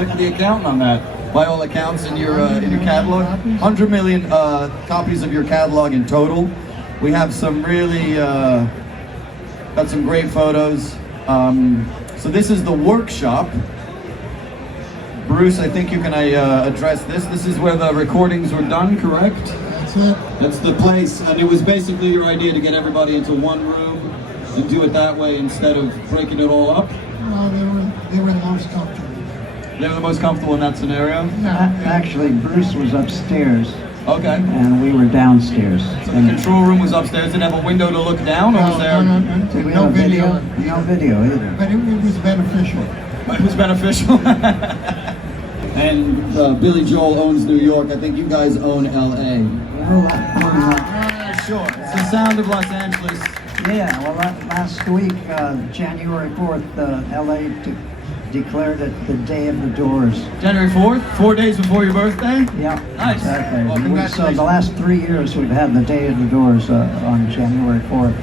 check the accountant on that. By all accounts, in your catalog, 100 million copies of your catalog in total. We have some really got some great photos. So this is the workshop. Bruce, I think you can address this. This is where the recordings were done, correct? That's it. That's the place, and it was basically your idea to get everybody into one room and do it that way instead of breaking it all up? Well, they were the most comfortable. They were the most comfortable in that scenario? Actually, Bruce was upstairs. Okay. And we were downstairs. So the control room was upstairs. Did it have a window to look down, or was there? No video. No video either. But it was beneficial. It was beneficial. And Billy Joel owns New York. I think you guys own LA. Sure. It's the sound of Los Angeles. Yeah, well, last week, January 4th, LA declared it the Day of the Doors. January 4th? 4 days before your birthday? Yeah, nice. Exactly. Well, congratulations. So the last 3 years we've had the Day of the Doors on January 4th.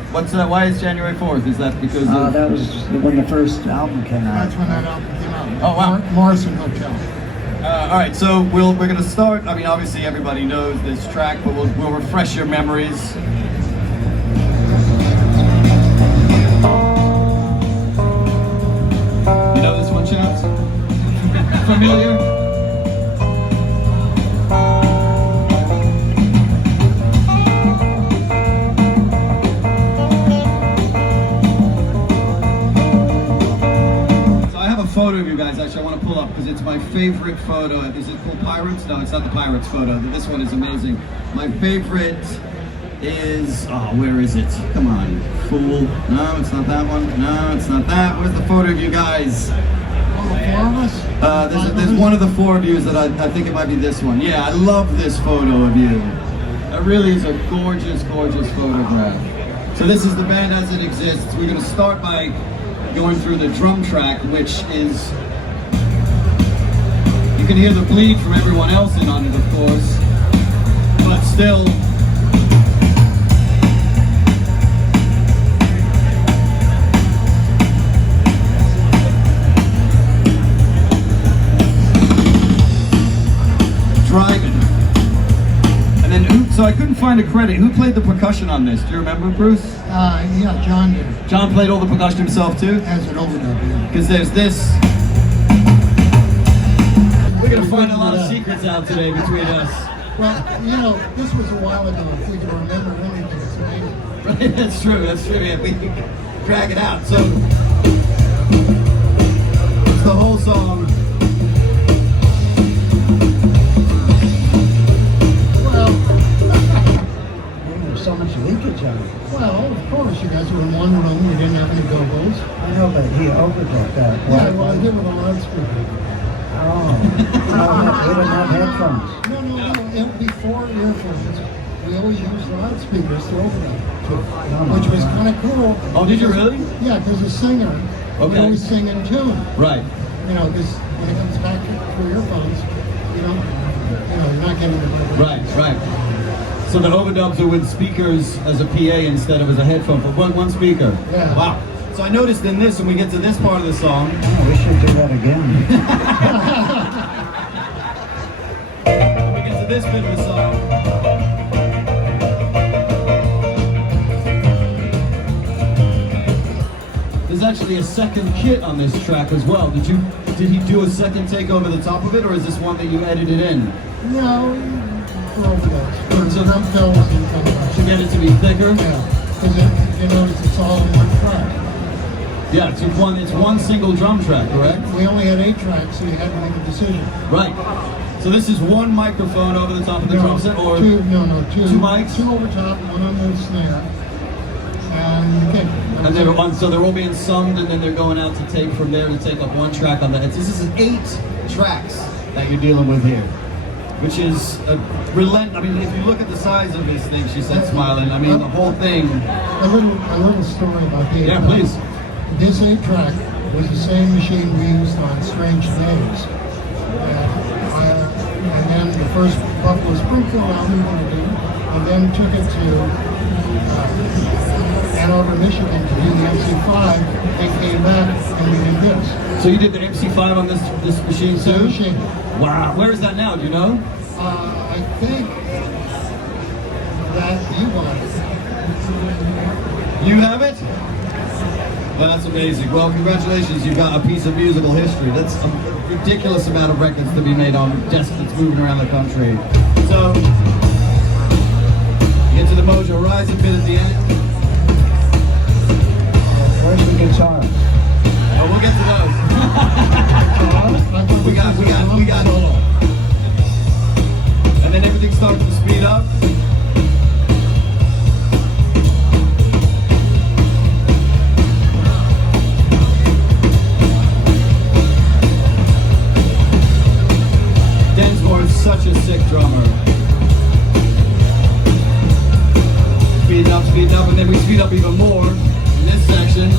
Why is January 4th? Is that because of... that was when the first album came out. That's when that album came out. Oh, wow. Morrison Hotel. All right, so we're going to start. I mean, obviously everybody knows this track, but we'll refresh your memories. You know this one, chaps? Familiar? Photo of you guys, actually, I want to pull up because it's my favorite photo. Is it called Pirates? No, it's not the Pirates photo. This one is amazing. My favorite is, oh, where is it? Come on, fool. No, it's not that one. No, it's not that. Where's the photo of you guys? All the four of us? There's one of the four of you that I think it might be this one. Yeah, I love this photo of you. That really is a gorgeous, gorgeous photograph. So this is the band as it exists. We're going to start by going through the drum track, which is, you can hear the bleed from everyone else in on it, of course, but still, driving. And then so I couldn't find a credit. Who played the percussion on this? Do you remember, Bruce? Yeah, John did. John played all the percussion himself too? As an overdub, yeah. Because there's this. We're going to find a lot of secrets out today between us. Well, you know, this was a while ago. If we can remember anything, it's amazing. Right, that's true, yeah, we can drag it out. So, it's the whole song. So much leakage on it. Well, of course, you guys were in one room, you didn't have any go-go's. I know, but he overtook that. Yeah, well, I did with a loudspeaker. Oh, we don't have headphones. No, before earphones, we always used loudspeakers to overdub, which was kind of cool. Oh, did you really? Yeah, because a singer, we always sing in tune. Right. You know, because when it comes back through earphones, you're not getting the Right. So the overdubs are with speakers as a PA instead of as a headphone for one speaker. Yeah. Wow. So I noticed in this, when we get to this part of the song. Oh, we should do that again. When we get to this bit of the song. There's actually a second kit on this track as well. Did he do a second take over the top of it, or is this one that you edited in? No. To get it to be thicker? Yeah, because you notice it's all in one track. Yeah, it's one single drum track, correct? We only had 8 tracks, so you had to make a decision. Right. So this is one microphone over the top of the drum set, or two mics? 2 over top, 1 on the snare, and the kick. And so they're all being summed, and then they're going out to tape from there to take up one track on the head. So this is 8 tracks that you're dealing with here, which is I mean, if you look at the size of this thing, she said, smiling. I mean, the whole thing. A little story about the 8 Yeah, please. This 8 track was the same machine we used on Strange Days. And then the first Buffalo Springfield album we wanted to do, and then took it to Ann Arbor, Michigan to do the MC5, and came back and we did Yes. So you did the MC5 on this machine Same too? machine. Wow. Where is that now? Do you know? I think that you got it. You have it? Well, that's amazing. Well, congratulations. You've got a piece of musical history. That's a ridiculous amount of records to be made on a desk that's moving around the country. So, get to the Mojo Rising bit at the end. Where's the guitar? Oh, we'll get to those. we got solo. And then everything starts to speed up. Densmore is such a sick drummer. Speed up, and then we speed up even more in this section.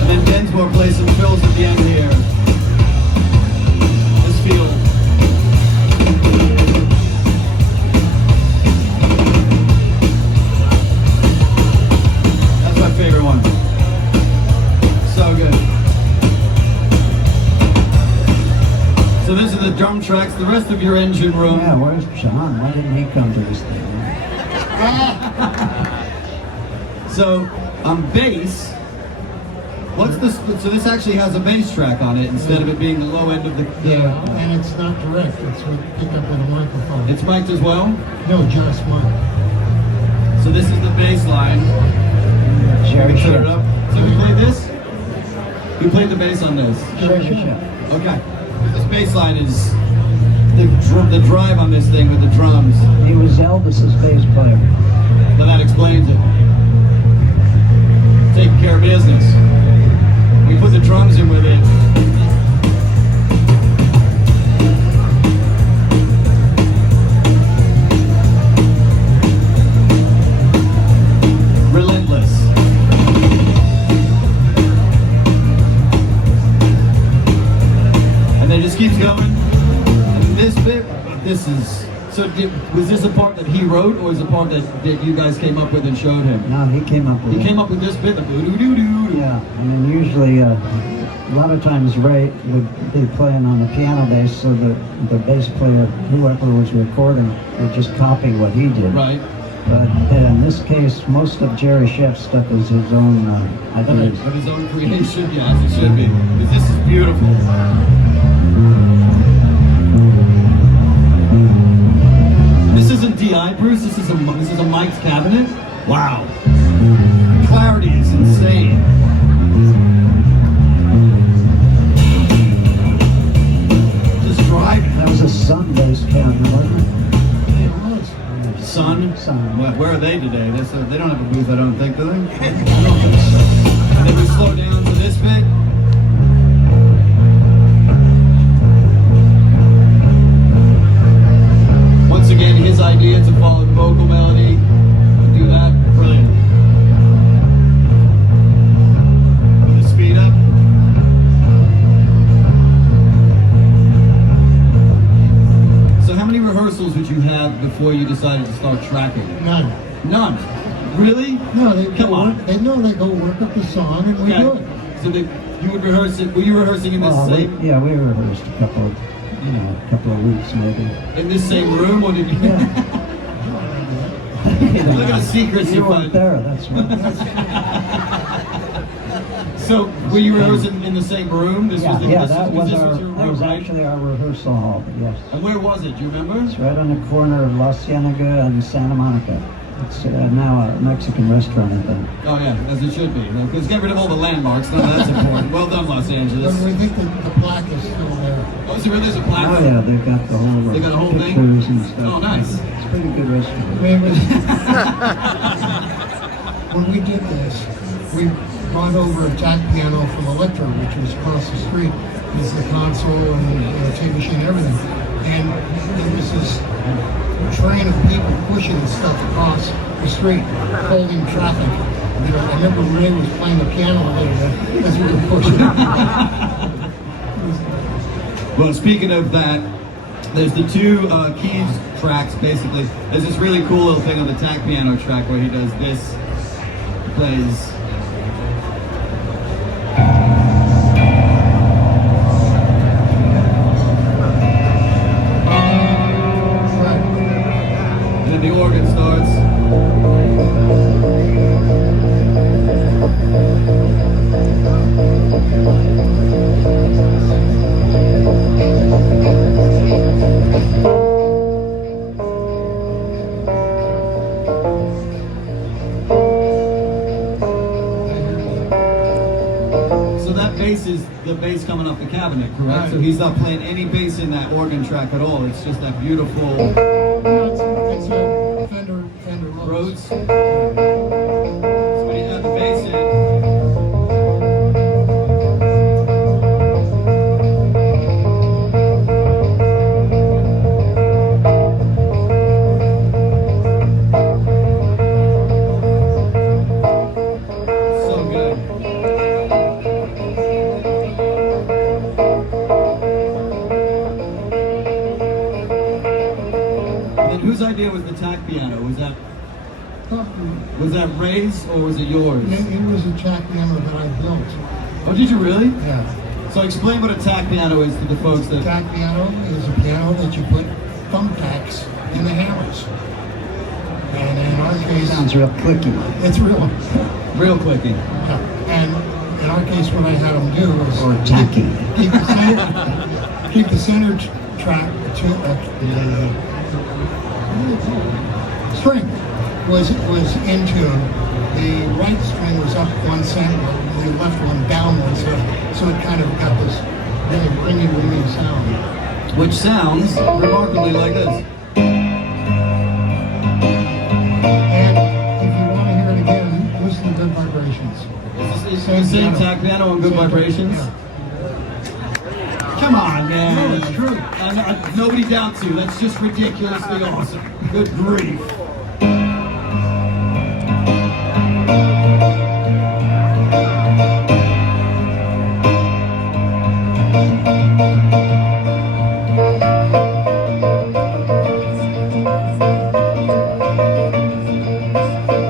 And then Densmore plays some fills at the end here. This feel. That's my favorite one. So good. So this is the drum tracks, the rest of your engine room. Yeah, where's John? Why didn't he come to this thing? So on bass, what's this? So this actually has a bass track on it instead of it being the low end of the. Yeah, and it's not direct. It's with pick up in a microphone. It's mic'd as well. No, just mic. So this is the bass line. Jerry Turn it Shipp. up. So we played this. You played the bass on this. Jerry Shipp. Okay. This bass line is the drive on this thing with the drums. He was Elvis's bass player. But that explains it. Taking care of business. We put the drums in with it. Relentless. And then it just keeps going. And this bit, this is. So was this a part that he wrote, or is it a part that you guys came up with and showed him? No, he came up with He it. came up with this bit, the boo-doo-doo-doo. Yeah, I mean, usually, a lot of times Ray would be playing on the piano bass, so the bass player, whoever was recording, would just copy what he did. Right. But in this case, most of Jerry Shipp's stuff is his own ideas. Of his own creation, yes, it should be. Because this is beautiful. This isn't DI, Bruce. This is a Mike's cabinet. Wow. Clarity is insane. Just driving. That was a Sun bass cabinet, wasn't it? It was. Sun. Sun. Where are they today? They don't have a booth, I don't think, do they? I don't think so. And then we slow down to this bit. Once again, his idea to follow the vocal melody, do that, brilliant. With the speed up. So how many rehearsals would you have before you decided to start tracking? None. None. Really? No, they Come on. They know they go work up the song and we do it. So you would rehearse it. Were you rehearsing in this same we rehearsed a couple of weeks maybe. in this same room, or did you? Yeah. Look at the secrets You you weren't find. there, that's right. So were you rehearsing in the same room? This was your that was your that room, was right? actually our rehearsal hall, yes. And where was it? Do you remember? It's right on the corner of La Cienega and Santa Monica. It's now a Mexican restaurant, I think. Oh yeah, as it should be. Because get rid of all the landmarks. None of that's important. Well done, Los Angeles. But we think that the plaque is still there. Oh, so there's a plaque. Oh yeah, they've got the whole They got a whole thing? pictures and stuff. Oh, nice. It's a pretty good restaurant. We was, when we did this, we brought over a jack piano from Electro, which was across the street. There's the console and the tape machine and everything. And there was this train of people pushing the stuff across the street, holding traffic. And I remember Ray was playing the piano a little bit as we were pushing. Well, speaking of that, There's the two keys tracks, basically. There's this really cool little thing on the tack piano track where he does this, plays. And then the organ starts. So that bass is the bass coming off the cabinet, correct? Right. So he's not playing any bass in that organ track at all. It's just that beautiful It's a Fender Rhodes. Rhodes. So when you add the bass in, so good. And then whose idea was the tack piano? Was that Ray's or was it yours? It was a jack piano that I built. Oh, did you really? Yeah. So explain what a tack piano is to the folks that... Tack piano is a piano that you put thumbtacks in the hammers. And in our case, Sounds real clicky. it's real. Real clicking. Yeah. And in our case, what I had them do was Or tacky. keep the center track to the string was in tune. The right string was up one cent, the left one down one cent. So it kind of got this really ringing sound. Which sounds remarkably like this. And if you want to hear it again, listen to Good Vibrations. Is the same tack piano on Good Vibrations? Yeah. Come on, man. No, it's true. Nobody doubts you. That's just ridiculously awesome. Good grief.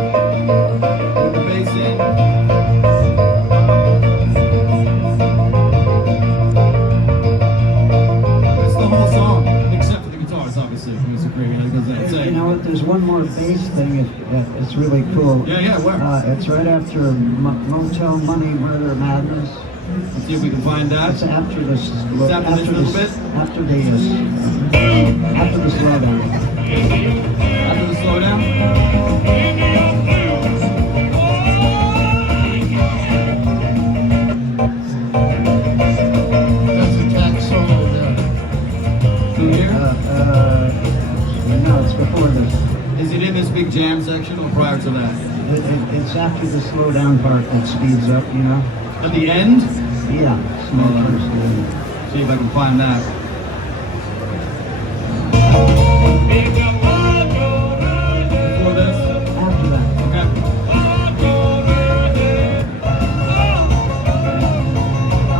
Put the bass in. That's the whole song, except for the guitars, obviously. Music Krieger, that goes without You saying. know what? There's one more bass thing. It's really cool. Yeah, where? It's right after Motel Money Murder Madness. Let's see if we can find that. It's after this. It's after this little bit? After the slowdown. After the slowdown. That's a tack solo there. Through here. No, it's before this. Is it in this big jam section or prior to that? It's after the slowdown part that speeds up, you know? At the end? Yeah. Hold on. First, See if I can find that. Before this? after that. Okay. Oh,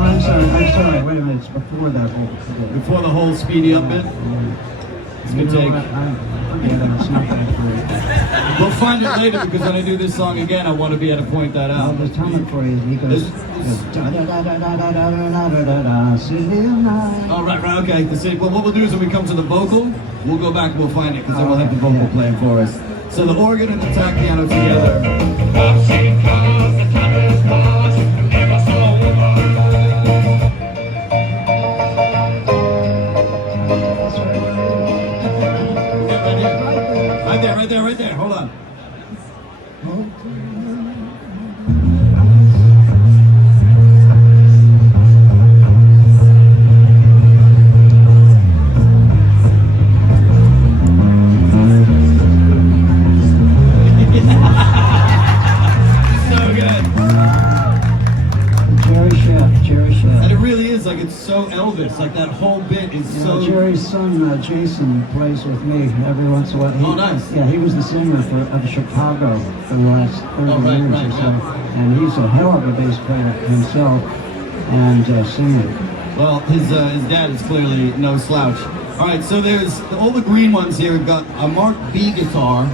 I'm sorry. Wait a minute. It's before that. Before the whole speedy up bit? It's a good take. Forget it. It's not that great. We'll find it later because when I do this song again, I want to be able to point that I'll out. just hum it for you. He goes, da-da-da-da-da-da-da-da-da-da, city of night. Oh, right, okay. Well, what we'll do is when we come to the vocal, we'll go back and we'll find it because then we'll have the vocal playing for us. So the organ and the tack piano together. Right there. Hold on. Jerry Chef. And it really is like it's so Elvis. Like that whole bit is You so. know, Jerry's son, Jason, plays with me every once in a while. Oh, nice. Yeah, he was the singer of Chicago for the last 30 Oh, right, years right, or so. yeah. And he's a hell of a bass player himself and singer. Well, his dad is clearly no slouch. All right, so there's all the green ones here. We've got a Mark B guitar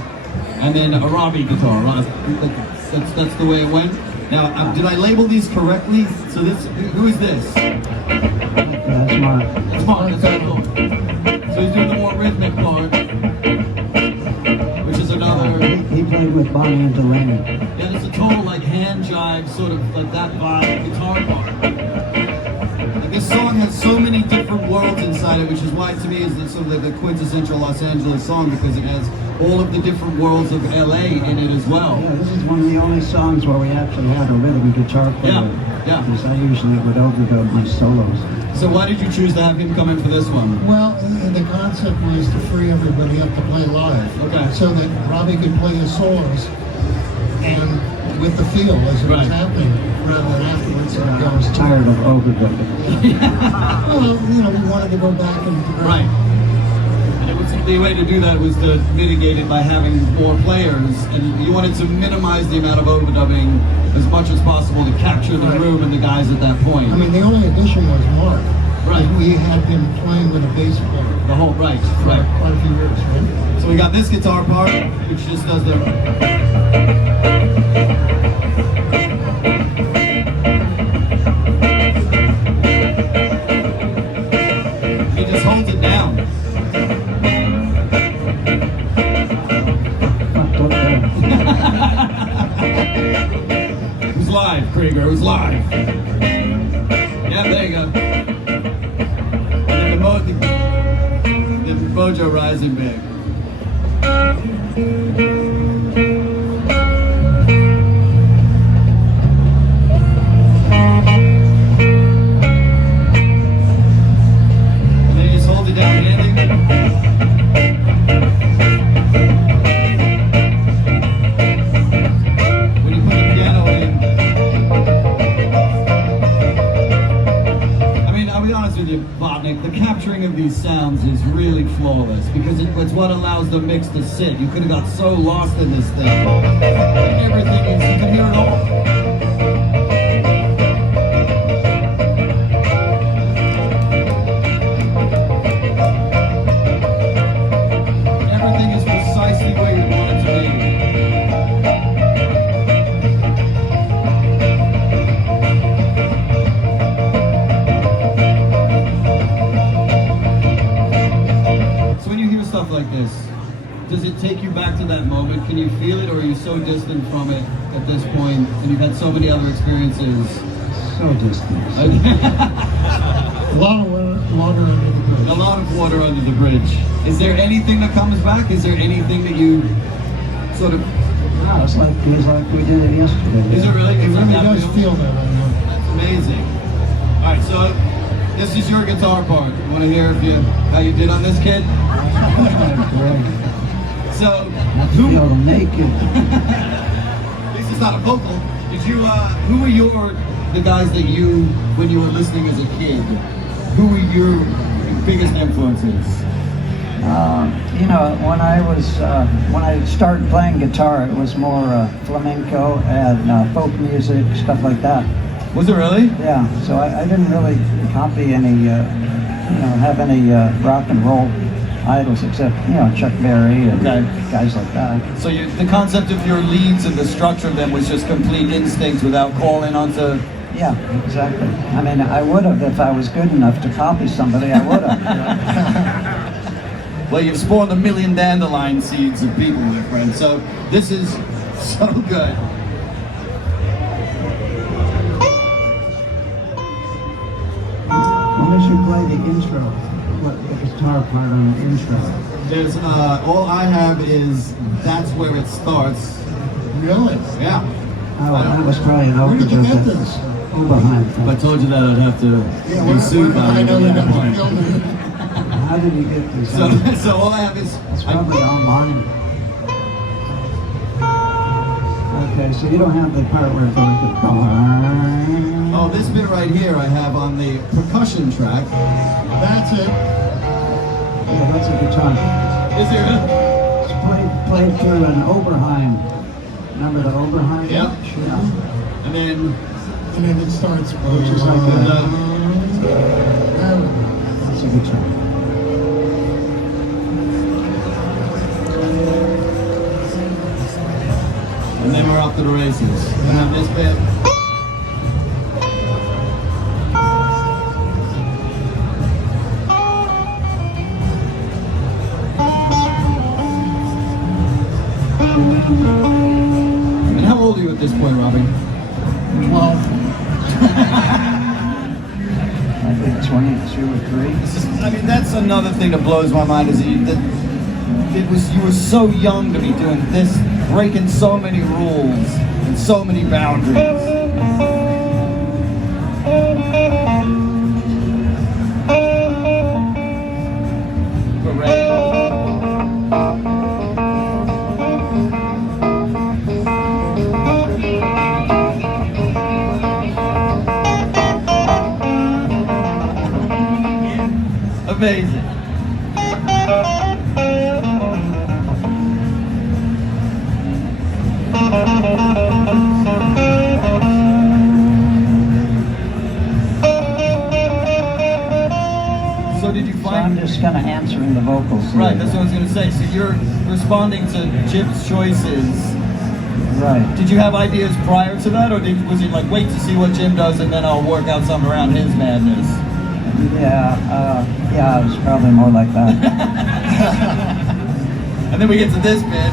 and then a Robby guitar. That's the way it went. Now, did I label these correctly? So this, who is this? That's Mark. That's Mark. That's very cool. So he's doing the more rhythmic part, which is another. He played with Bonnie and Delaney. Yeah, there's a total like hand jive, sort of like that vibe guitar part. Like this song has so many different worlds inside it, which is why to me is sort of like the quintessential Los Angeles song, because it has all of the different worlds of LA in it as well. Yeah, this is one of the only songs where we actually had a rhythm guitar player. Yeah. Because I usually would overdub my solos. So why did you choose to have him come in for this one? Well, the concept was to free everybody up to play live. Okay. So that Robby could play his solos and with the feel as it was happening, rather than afterwards it I goes was tired of overdubbing. Well, you know, we wanted to go back and Right. And it was, the way to do that was to mitigate it by having more players, and you wanted to minimize the amount of overdubbing as much as possible to capture the room and the guys at that point. I mean, the only addition was Mark. Right. We had him playing with a bass player. The whole, right. Quite a few years, right? So we got this guitar part, which just does the... He just holds it down. It was live, Krieger, it was live. Yeah, there you go. And then the Mojo rising big. And then you just hold it down handing. When you put the piano in. I mean, I'll be honest with you, Botnick, the capturing of these sounds is really flawless because it's what allows the mix to sit. You could have got so lost in this thing. Everything is, you can hear it all. Everything is precisely where you want it to be. So when you hear stuff like this, does it take you back to that moment? Can you feel it, or are you so distant from it at this point, and you've had so many other experiences? So distant. A lot of water under the bridge. A lot of water under the bridge. Is there anything that comes back? Is there anything that you sort of... No, it feels like we did it yesterday. Is it really? It really does feel? feel that way. That's amazing. All right, so this is your guitar part. I want to hear how you did on this, kid. Great. So, I feel naked. At least it's not a vocal. Did you? Who were the guys that you, when you were listening as a kid? Who were your biggest influences? You know, when I started playing guitar, it was more flamenco and folk music, stuff like that. Was it really? Yeah, so I didn't really copy any, have any rock and roll idols except, Chuck Berry and guys like that. So the concept of your leads and the structure of them was just complete instinct without calling onto... Yeah, exactly. I mean, I would have, if I was good enough to copy somebody, I would have. Well, you've spawned a million dandelion seeds of people, my friend. So this is so good. Why don't you play the intro? What the guitar part on the intro? There's all I have is that's where it starts. Really? Yeah. Oh, that was probably an Where did you get overdub. this? Behind. If I told you that, I'd have to be sued by I you know at you'd that have to point. film it. How did you get this? So all I have is It's probably online. Okay, so you don't have the part where it goes like oh, this bit right here I have on the percussion track. That's it. Yeah, that's a guitar. Is there? It's played through an Oberheim. Remember the Oberheim? Yep. Yeah. And then And then it starts. Which is like the, that's a guitar. to the races. And then this bit. And how old are you at this point, Robby? 12. I think 22 or 3. I mean, that's another thing that blows my mind is you were so young to be doing this, breaking so many rules and so many boundaries. Amazing. So did you So find... I'm just kind of answering the vocals. Right, that's what I was going to say. So you're responding to Chip's choices. Right. Did you have ideas prior to that, or was it like, wait to see what Jim does and then I'll work out something around his madness? Yeah, it was probably more like that. And then we get to this bit.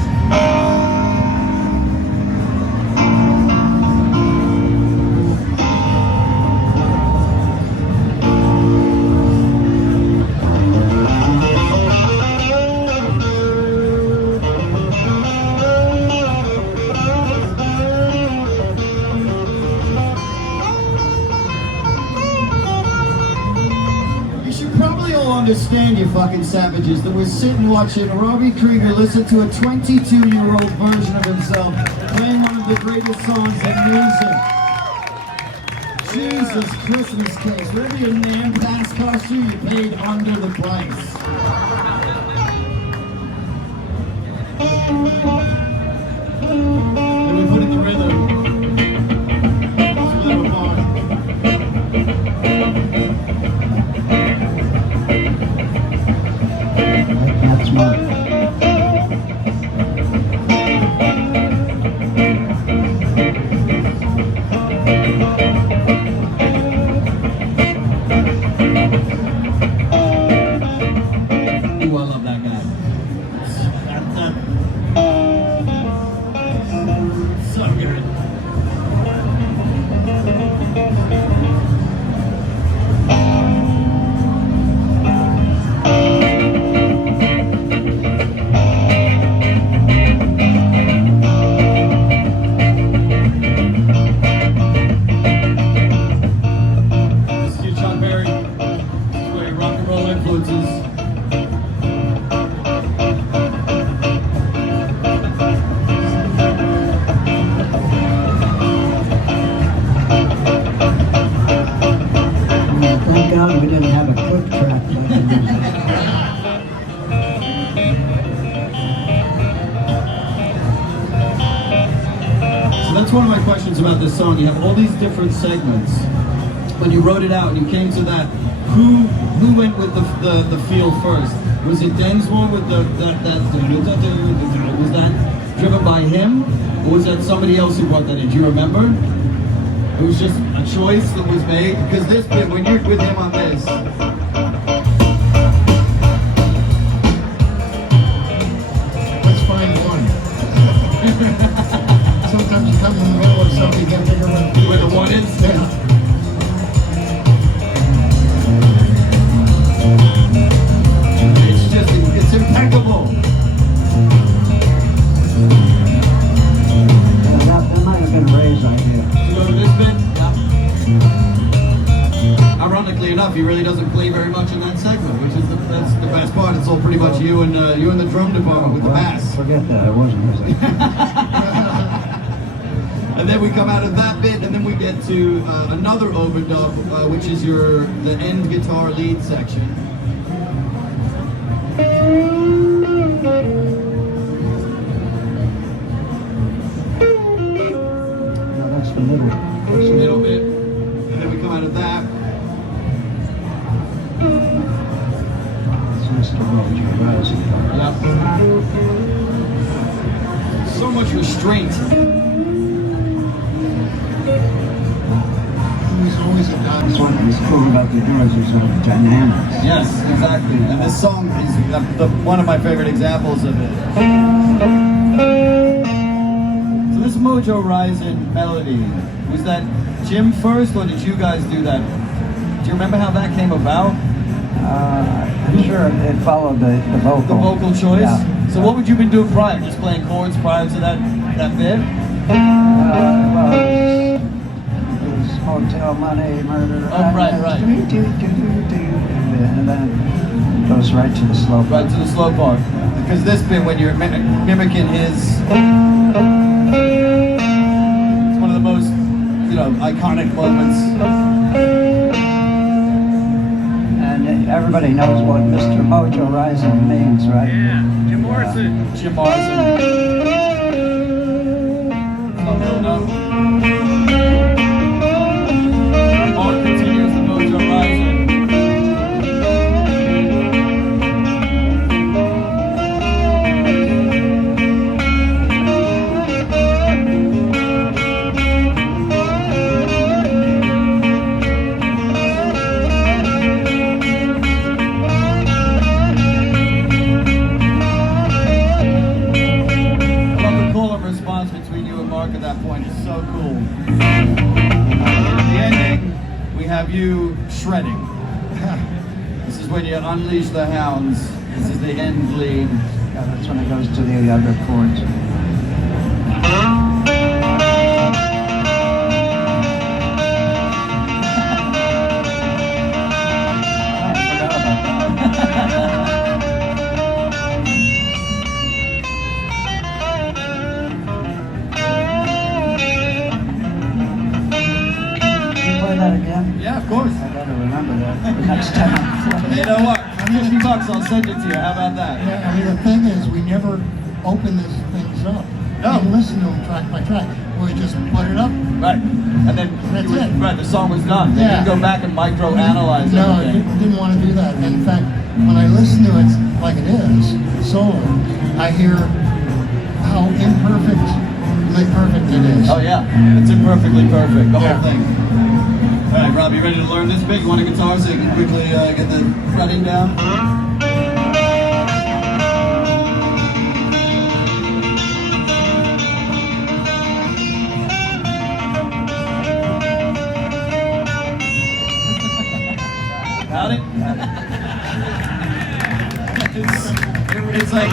Understand, you fucking savages, that we're sitting watching Robby Krieger listen to a 22-year-old version of himself playing one of the greatest songs in music. Jesus Christmas case. Whatever your NAMM pass cost you, you paid under the price. Then we put it to rhythm. It's a little more. That's smart. Ooh, I love that guy. So good. Thank God we didn't have a quick track. So that's one of my questions about this song. You have all these different segments. When you wrote it out and you came to that, who went with the feel first? Was it Densmore with was that driven by him? Or was that somebody else who brought that in? Do you remember? It was just a choice that was made? Because this bit, when you're with him on this, Let's find one. Sometimes you come in the middle of something, you get a bigger one. where the one is? Yeah. It's impeccable. That might have been Ray's idea. To go to this bit? Yeah. Ironically enough, he really doesn't play very much in that segment, which is that's the best part. It's all pretty much you and the drum department with the bass. Forget that, it wasn't his idea. And then we come out of that bit, and then we get to another overdub, which is the end guitar lead section. No, that's the middle. That's the middle bit, and then we come out of that. It's Mr. Roger Rising. Yep. So much restraint. That's what was cool about the Doors was the dynamics. Yes, exactly. And this song is one of my favorite examples of it. So this Mojo Rising melody, was that Jim first, or did you guys do that? Do you remember how that came about? I'm sure it followed the vocal. The vocal choice? Yeah. So what would you been doing prior? Just playing chords prior to that bit? Well, it was Hotel Money, Murder. Oh, right. And then it goes right to the slow part. Right to the slow part. Because this bit, when you're mimicking his, it's one of the most, iconic moments. And everybody knows what Mr. Mojo Rising means, right? Yeah, Jim Morrison. Jim Morrison. Mark continues the Mojo Rising. Between you and Mark at that point is so cool. At the ending, we have you shredding. This is when you unleash the hounds. This is the end lead. Yeah, that's when it goes to the other chords. Again? Yeah, of course. I gotta remember that the next time. You know what? $50, I'll send it to you. How about that? Yeah, I mean, the thing is, we never open these things up. No. We listen to them track by track. We just put it up. Right. And then That's it. Right, the song was done. Then Yeah. you go back and micro-analyze No, I everything. didn't want to do that. And in fact, when I listen to it like it is, solo, I hear how imperfectly perfect it is. Oh yeah, it's imperfectly perfect, the Yeah. whole thing. All right, Rob, you ready to learn this bit? You want a guitar so you can quickly get the fretting down? Got it? It's like...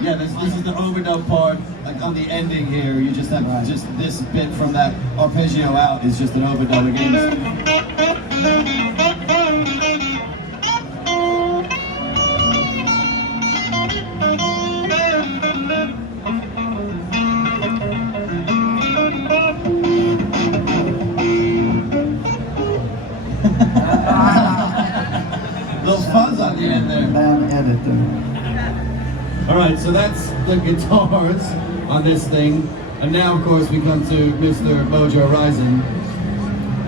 Yeah, this is the overdub part. Like on the ending here, you just have just this bit from that arpeggio out is just an overdub against. Little fuzz on the end there. Man, edit them. All right, so that's the guitars on this thing. And now, of course, we come to Mr. Mojo Rising.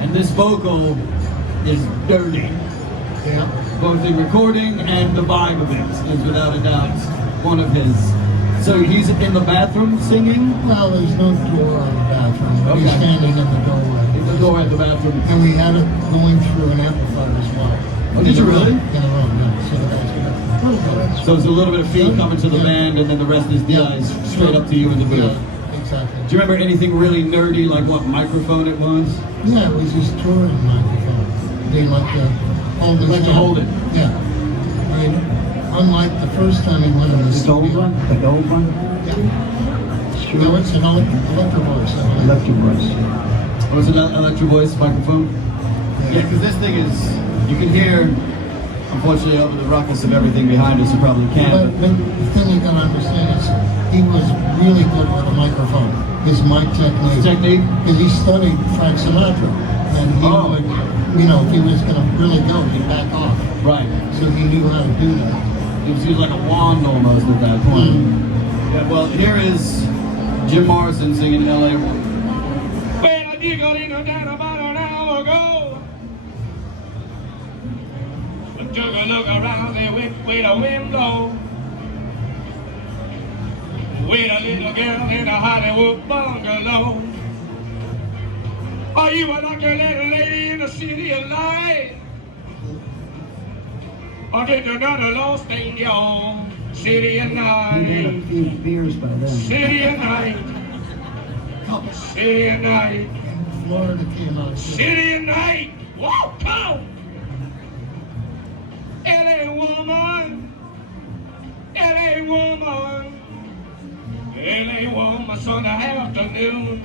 And this vocal is dirty. Yeah. Both the recording and the vibe of it is without a doubt one of his. So he's in the bathroom singing? Well, there's no door on the bathroom. Okay. He's standing in the doorway. In the door at the bathroom. And we had it going through an amplifier as well. Oh, did you really? In the room, yeah. So the guys got a little bit. So it's a little bit of feel coming to the band, and then the rest is guys straight up to you in the booth. Yeah, exactly. Do you remember anything really nerdy, like what microphone it was? Yeah, it was his touring microphone. They like to hold it. Like to hold it. Yeah. I mean, unlike the first time he went in the The gold studio. one? The gold one? Yeah. No, it's an electro voice. I believe. Electric voice. Or was it an electro voice microphone? Yeah, because this thing is, you can hear, unfortunately, over the ruckus of everything behind us, you probably But can't. the thing you gotta understand is he was really good with a microphone. His mic technique. Technique? Because he studied Frank Sinatra. and he would, you know, if he was going to really go, he'd back off. Right. So he knew how to do that. He was using like a wand almost at that point. Yeah, well, here is Jim Morrison singing L.A. Well, I did go in down about an hour ago. I took a look around there with a window. With a little girl in a Hollywood bungalow. Are you a lucky little lady in the city of light? Or did you get lost in your city of He had a night? few beers by then. City of night. City of night. And Florida came out too. City of night. Walk out. LA woman. LA woman. LA woman Sunday afternoon.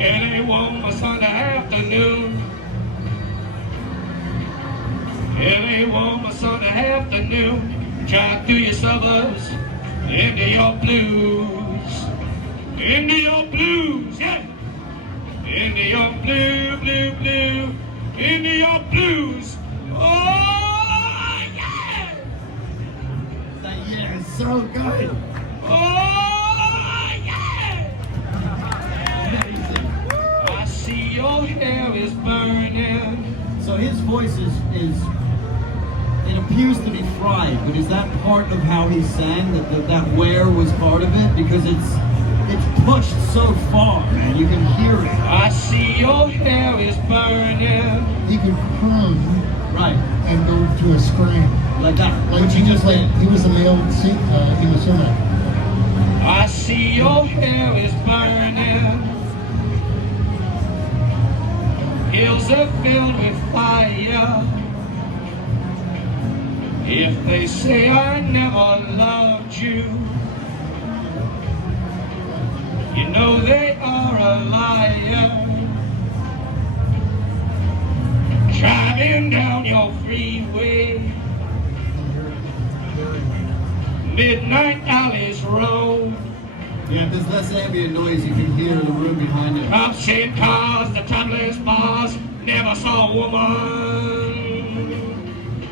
LA woman Sunday afternoon. LA woman Sunday afternoon. Drive through your suburbs into your blues. Into your blues, yeah. Into your blue, blue, blue. Into your blues. Oh, yeah. Yeah, it's so good. Oh, yeah. I see your hair is burning. So his voice is it appears to be fried, but is that part of how he sang? That wear was part of it? Because it's pushed so far, man. You can hear it. I see your hair is burning. He could hum Right. and go to a scream. Like that. Like Which he he just was did. he was a male Imasuna. I see your hair is burning. Hills are filled with fire. If they say I never loved you, you know they are a liar. Driving down your freeway, midnight alleys road. Yeah, if there's less ambient noise, you can hear the room behind it. Cops in cars, the topless bars. Never saw a woman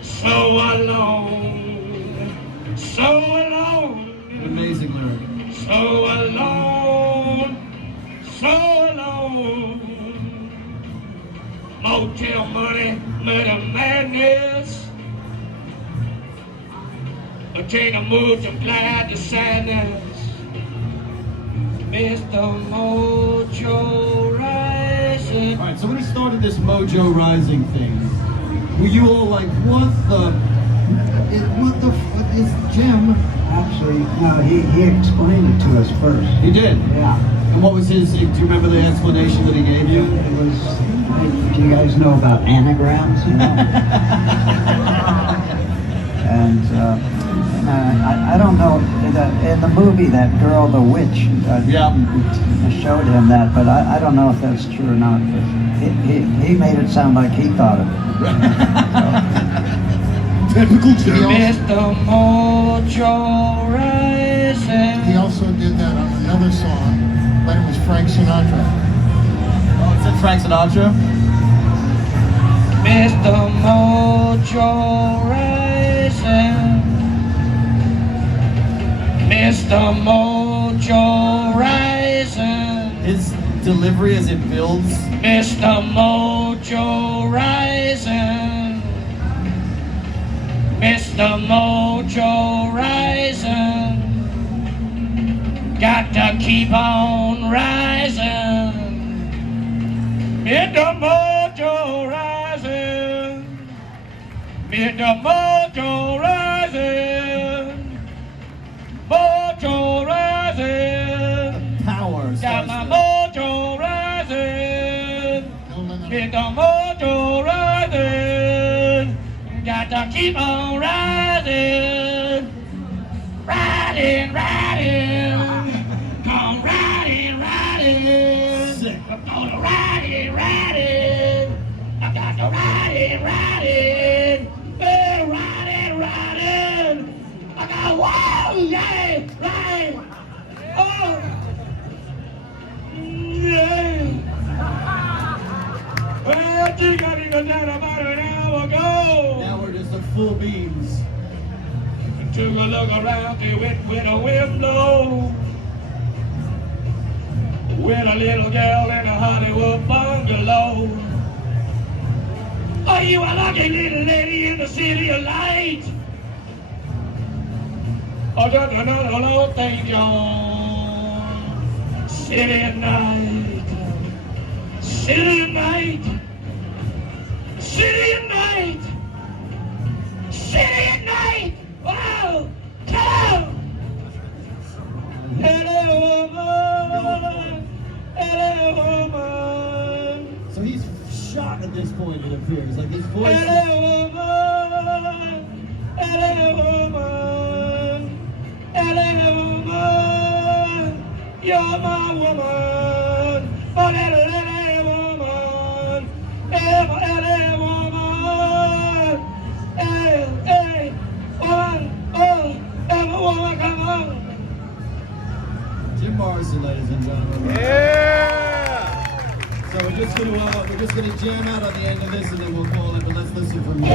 so alone, so alone, Amazing lyric. so alone, so alone. Motel money, murder madness. Attain a mood to fly to sadness. Mr. Mojo Rising. Alright, so when he started this Mojo Rising thing, were you all like, what the is Jim? Actually, no, he explained it to us first. He did? Yeah. And what was his, do you remember the explanation that he gave you? It was, do you guys know about anagrams? You know? And I don't know, in the movie, that girl, the witch, Yeah. showed him that, but I don't know if that's true or not. But he made it sound like he thought of it. Typical Jim. Mr. Mojo Rising. He also did that on another song, but it was Frank Sinatra. Oh, is it Frank Sinatra? Mr. Mojo Rising. Mr. Mojo Rising. His delivery as it builds. Mr. Mojo Rising. Mr. Mojo Rising. Got to keep on rising. Mr. Mojo Rising. Mr. Mojo Rising. Mojo Rising. Power. Got my mojo rising. Get the mojo rising. Got to keep on rising. Riding, riding. On riding, riding. I'm gonna riding, riding. I got to riding, riding. Hey, riding, riding. I got whoa, yeah, right. Oh. Yeah. full beams. Took a look around, they went with a wind blow. With a little girl in a Hollywood bungalow. Are you a lucky little lady in the city of light? Or just another little thing, y'all? City at night. City at night. City at night. City at night. Wow! Come! Hello, woman! Hello, woman! So he's shot at this point, it appears. Like his voice. Hello, woman! Hello, woman! Hello, woman! You're my woman! Oh, hello, woman! Hello, woman! Hey, hey! Woman! Oh, hello, woman, come on! Jim Morrison, ladies and gentlemen. Yeah! So we're just gonna jam out on the end of this and then we'll call it, but let's listen from you.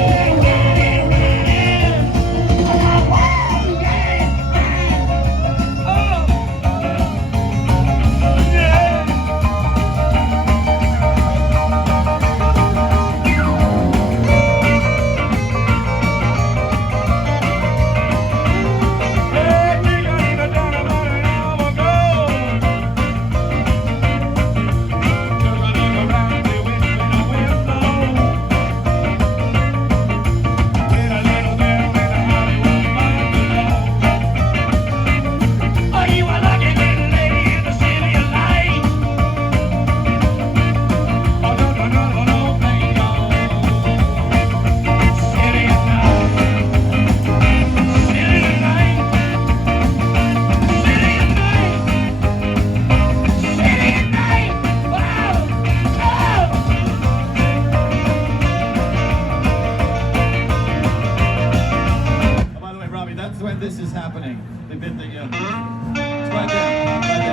That's when this is happening. The bit that, yeah. It's right there. Right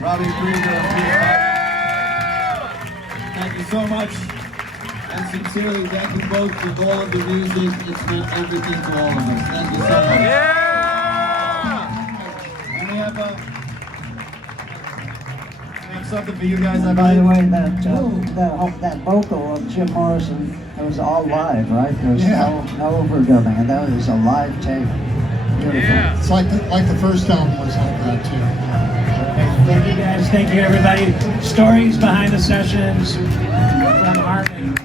Robby Krieger. Thank you so much. And sincerely, thank you both for all of the music. It's meant everything to all of us. Thank you so much. Yeah! And we have something for you guys. By the way, that vocal of Jim Morrison, it was all live, right? There was no overdubbing, and that was a live tape. Beautiful. Yeah. It's like the first album was like that too. Thank you guys, thank you everybody. Stories behind the sessions from Harmony.